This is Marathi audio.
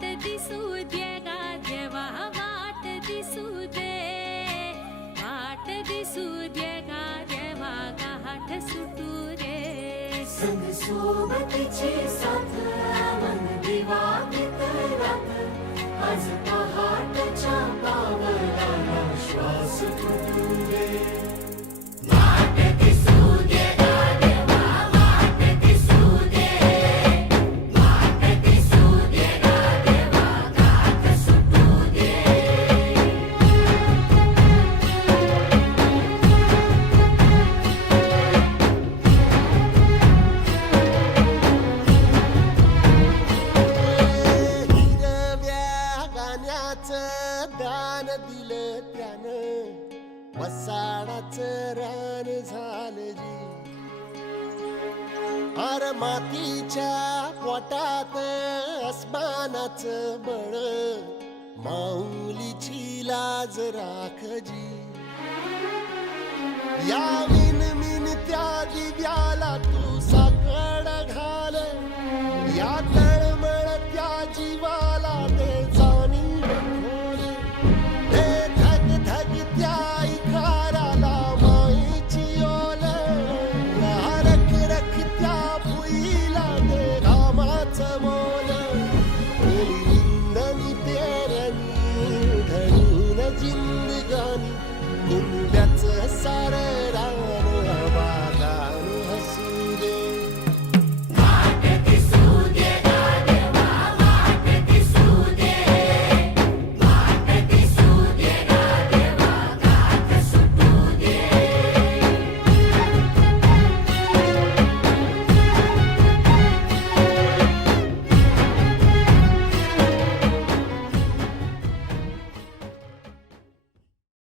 वाट दिसू दे गा देवा वाट दिसू दे. वाट दिसू दे गा देवा गाठ सुटू रे संग सोबतीची साथ मन हिरव्या दान दिलं त्यानं. वसाडाचं रान झालं जी. अर मातीच्या पोटात अस्मानाचं बळ. माऊलीची लाज राखजी या